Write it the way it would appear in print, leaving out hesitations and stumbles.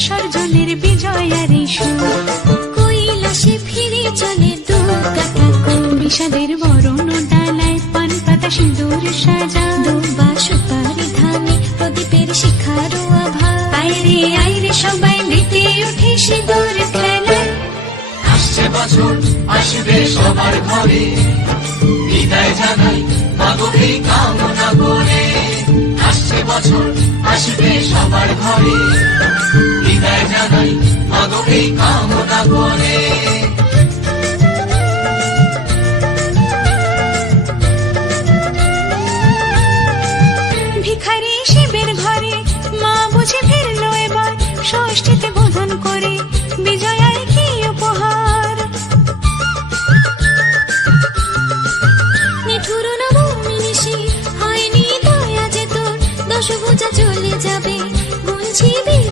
বিসর্জনের বিজয়ার এই সুর, কৈলাসে ফিরে চলে দুর্গাটা বিষাদের বরণ ডালায় পান পাতা সিঁদুর সাজা, দুবা সুপারি ধানে প্রদীপের শিখার আভা, আইরে আইরে সবাই মেতে উঠে সিঁদুর খেলায়। আসছে বছর আসবে সবার ঘরে, বিদায় জানাই মাগো কামনা করে। আসছে বছর আসবে সবার ঘরে।